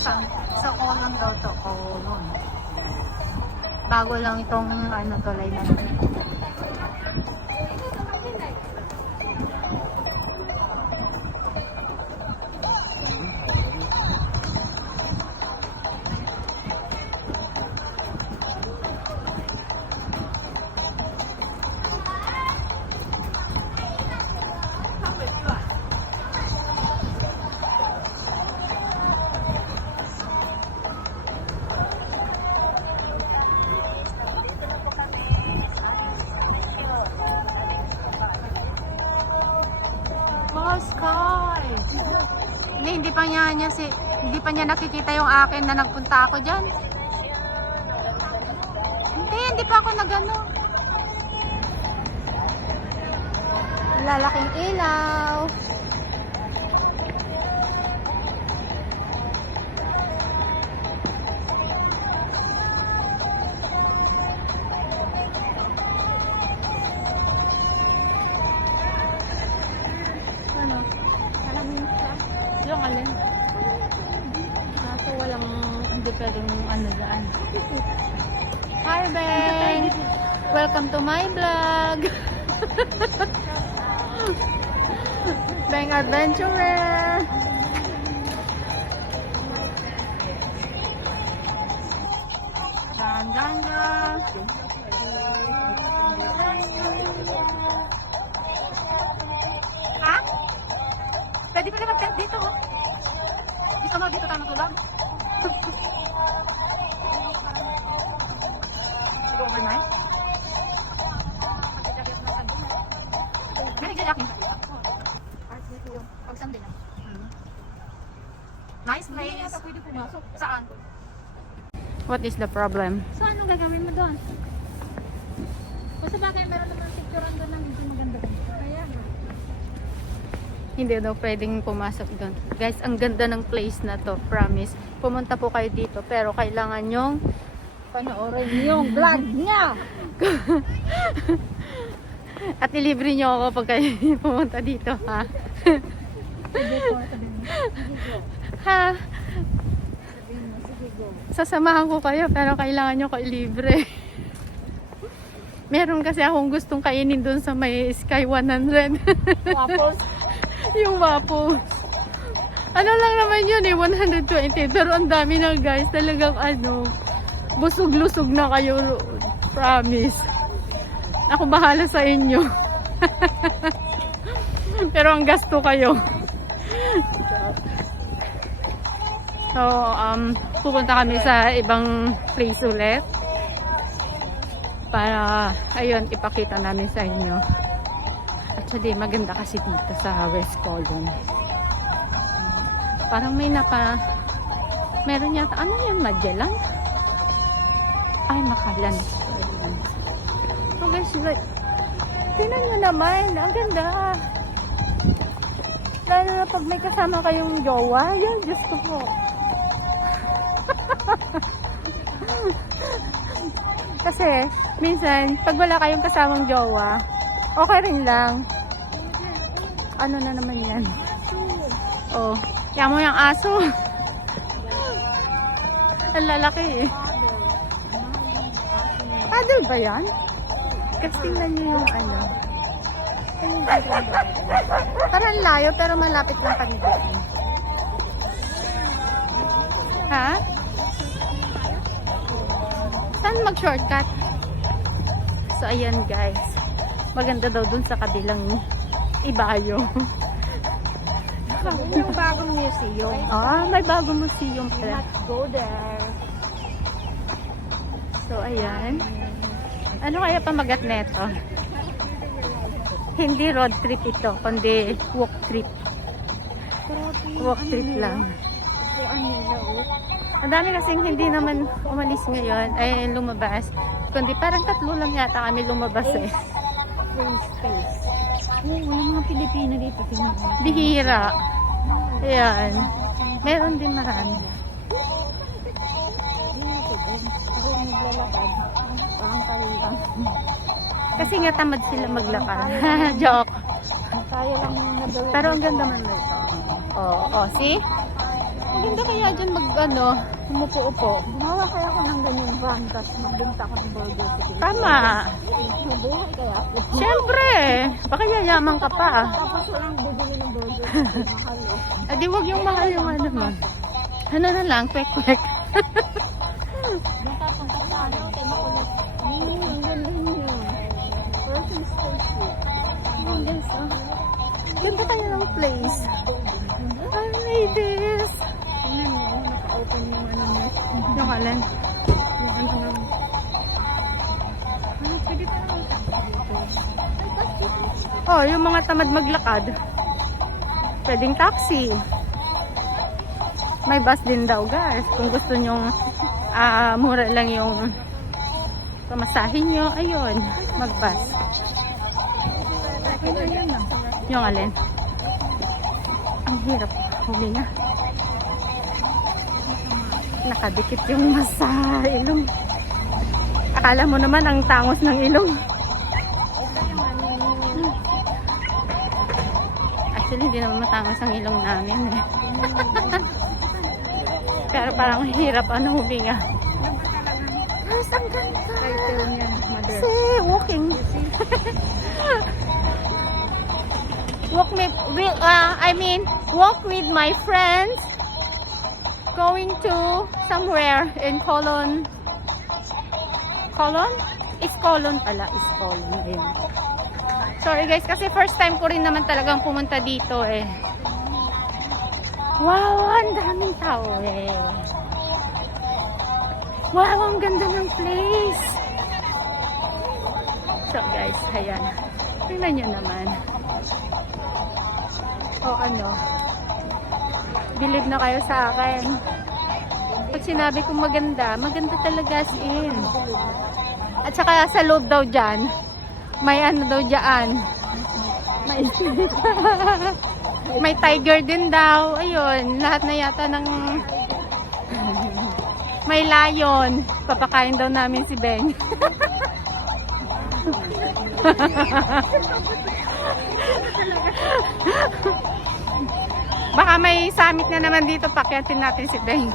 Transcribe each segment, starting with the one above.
sa, sa colon daw to, colon. Bago lang itong ano tulay na hindi pa niya nakikita yung akin na nagpunta ako dyan. Hindi, hindi pa ako nagano. Lalaking ilaw. Ano? Alam mo? Yung alin? Kaso walang, hindi pwedeng ano daan. Hi, Beng! Welcome to my vlog! Beng Adventurer! Dan. Ha? Pwede pala mag-tent dito, mo dito tayo matulog? Go overnight? May nagjajakin sa dito. Pag Sunday na. Nice place. pwede pumasok. Saan? What is the problem? So, anong gagawin mo doon? Kung sa bagay, meron naman picturean doon ng hindi maganda. Hindi daw pwedeng pumasok doon. Guys, ang ganda ng place na to. Promise. Pumunta po kayo dito. Pero kailangan yung Panoorin yung vlog niya. at ilibre nyo ako pag kayo pumunta dito, ha? Ha? Sasamahan ko kayo pero kailangan nyo ko ilibre. Meron kasi akong gustong kainin doon sa may Sky 100. Tapos, yung wapo. Ano lang naman yun eh, 120. Pero ang dami na guys, talagang ano, busog-lusog na kayo. Promise. Ako bahala sa inyo. Pero ang gasto kayo. So, um, pupunta kami sa ibang place ulit. Para, ayun, ipakita namin sa inyo. Actually, maganda kasi dito sa West Colon. Parang may napa... Meron yata, ano yun, Magellan? Ay, Makalan. So guys, like, tingnan nyo naman, ang ganda. Lalo na pag may kasama kayong jowa, yan, Diyos ko po. Kasi, minsan, pag wala kayong kasamang jowa, okay rin lang. Ano na naman yan? Oh, kaya mo yung aso. Ang lalaki eh. Paddle ba yan? Kasi tingnan nyo yung ano. Parang layo pero malapit lang kami doon. Ha? Saan mag-shortcut? So, ayan guys. Maganda daw dun sa kabilang ibayo. yung bagong museum. ah, may bagong museum pala. Let's go there. So, ayan. Ano kaya pamagat neto? Hindi road trip ito, kundi walk trip. Walk trip lang. Oh. Ang dami kasing hindi naman umalis ngayon, ay lumabas. Kundi parang tatlo lang yata kami lumabas eh. Free space. Oh, wala mga Pilipino dito. Tingnan mo. Bihira. Ayan. Meron din marami. Kasi nga tamad sila maglakad. Joke. Kaya lang na daw. Pero ang ganda man nito. Oo, oh, see? Maganda kaya dyan mag, ano, umupo-upo. Gumawa kaya ako ng ganyan van, tapos magbenta ako ng burger. Sige. Tama. Mabuhay kaya ako. Siyempre. Baka yayaman ka pa. Tapos walang bibili ng burger. Mahal eh. Ah, di wag yung mahal yung ano mo. Ano na lang, kwek-kwek. Doon ka punta sa ano, kay Makulit. Hmm, ang ganda niya. Working station. Ang oh. Ganda kaya ng place. Ay, ladies. Tingnan mo, naka-open yung ano niya. Yung alin? Yung ano ng... Oh, yung mga tamad maglakad. Pwedeng taxi. May bus din daw, guys. Kung gusto nyong ah, mura lang yung pamasahin nyo, ayun, mag-bus. Na. Yung alin? Ang hirap. Huminga. Nakadikit yung masa ilong. Akala mo naman ang tangos ng ilong. Actually, hindi naman matangos ang ilong namin eh. Pero parang hirap ano huminga. Yes, ang ganda. Title niya, mother. Kasi walking. walk me, with, uh, I mean, walk with my friends. Going to somewhere in Colon. Colon? Is Colon pala. Is Colon. Ayun. Sorry guys, kasi first time ko rin naman talagang pumunta dito eh. Wow, ang daming tao eh. Wow, ang ganda ng place. So guys, ayan. Tingnan nyo naman. O ano, believe na kayo sa akin. Pag sinabi kong maganda, maganda talaga as in. At saka sa loob daw dyan, may ano daw dyan. May, may tiger din daw. Ayun, lahat na yata ng may lion. Papakain daw namin si Beng. Baka may summit na naman dito, pakyatin natin si Beng.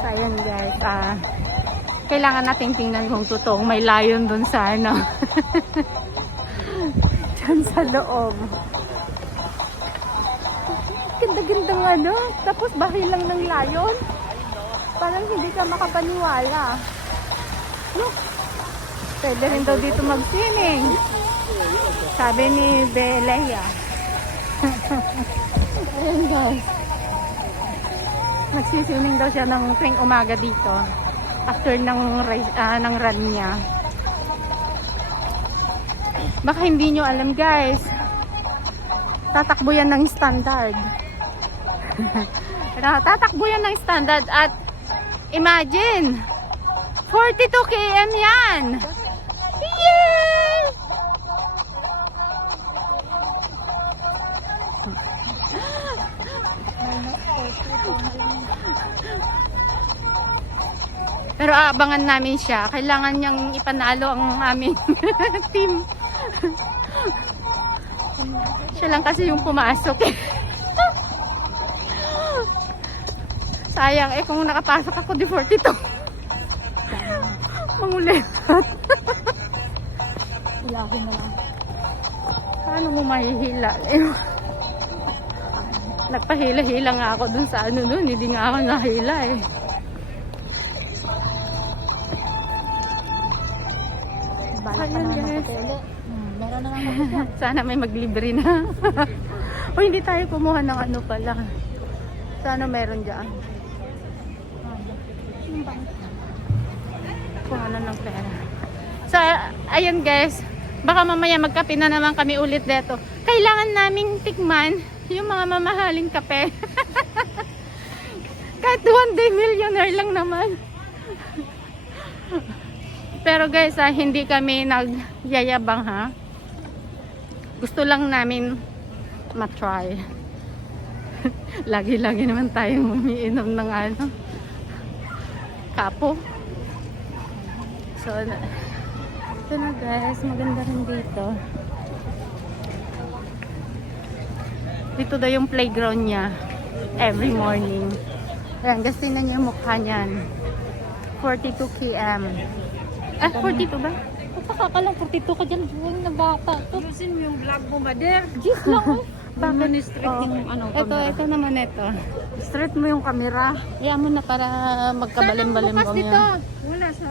so, ayun guys. Ah, kailangan nating tingnan kung totoong may lion dun sa ano. Diyan sa loob. Ganda-gandang ano. Tapos bahay lang ng lion. Parang hindi ka makapaniwala. Look. Pwede rin daw dito mag-swimming. Sabi ni Belea. Ayun guys. Nagsiswimming daw siya ng tuwing umaga dito. After ng, ah, ng run niya. Baka hindi nyo alam guys. Tatakbo yan ng standard. Tatakbo yan ng standard at imagine 42 km yan. Pero aabangan namin siya. Kailangan niyang ipanalo ang aming team. siya lang kasi yung pumasok eh. Sayang eh kung nakapasok ako di 42. Mangulit. Ilahin na lang. Paano mo mahihila? Nagpahila-hila nga ako dun sa ano dun. Hindi nga ako nahila eh. Sana may maglibre na. o hindi tayo kumuha ng ano pala. Sana meron dyan. Kuha na ng pera. So, ayun guys. Baka mamaya magkape na naman kami ulit dito. Kailangan naming tikman yung mga mamahaling kape. Kahit one day millionaire lang naman. Pero guys, ah, hindi kami nagyayabang ha. Gusto lang namin matry. Lagi-lagi naman tayong umiinom ng ano, kapo. So, ito na guys, maganda rin dito. Dito daw yung playground niya. Every morning. Ayan, gusto na niya yung mukha niyan. 42 km. Ah, 42 ba? Papakakalang 42 ka dyan. Huwag na bata. To. Ayusin mo yung vlog mo, Bader. Gis lang eh. Bakit? Straight Oh. yung ano, Ito, camera. ito naman ito. Straight mo yung camera. Hayaan mo na para magkabalim-balimbang yan. Wala sa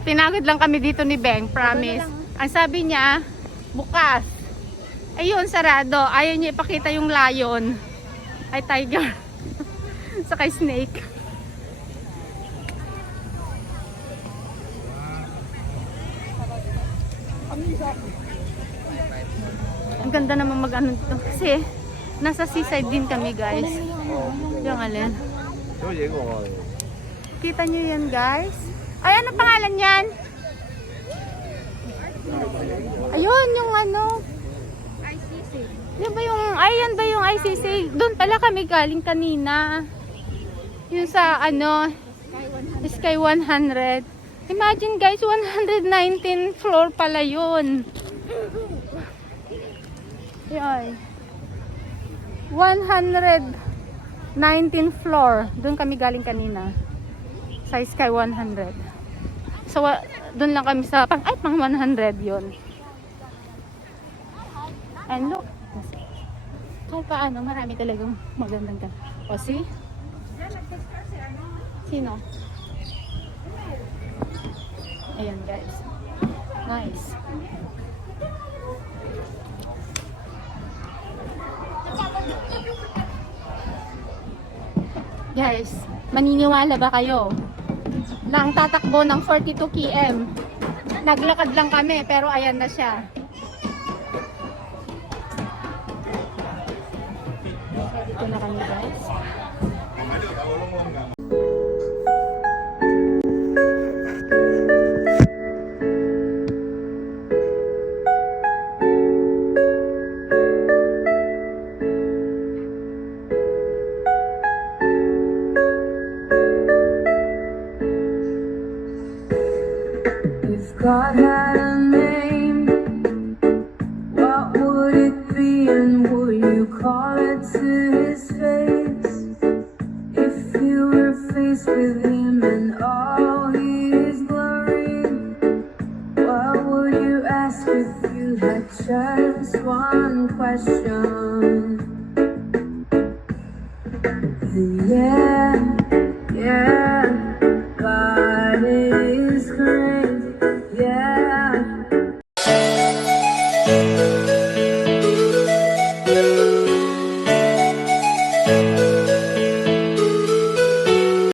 Tinagod lang kami dito ni Beng, promise. Ang sabi niya, bukas. Ayun, sarado. Ayaw niya ipakita yung lion. Ay, tiger. Saka snake. Ang ganda naman mag ano dito. Kasi, nasa seaside din kami, guys. Yung alin. Kita nyo yan, guys. Ay, ano pangalan yan? Ayun, yung ano. ICC. Yan ba yung, ay, yan ba yung ICC? Doon pala kami galing kanina. Yung sa, ano, Sky 100. Imagine guys, 119 floor pala yun. Yan. 119 floor. Doon kami galing kanina. Sa Sky 100. So, doon lang kami sa, pang, ay, pang 100 yon And look, kahit paano, marami talagang magandang gan. O, see? Sino? Ayan, guys. Nice. Guys, maniniwala ba kayo na ang tatakbo ng 42 km? Naglakad lang kami, pero ayan na siya. Dito na kami, guys. God had a name, what would it be and would you call it to his face? If you were faced with him and all his glory, what would you ask if you had just one question?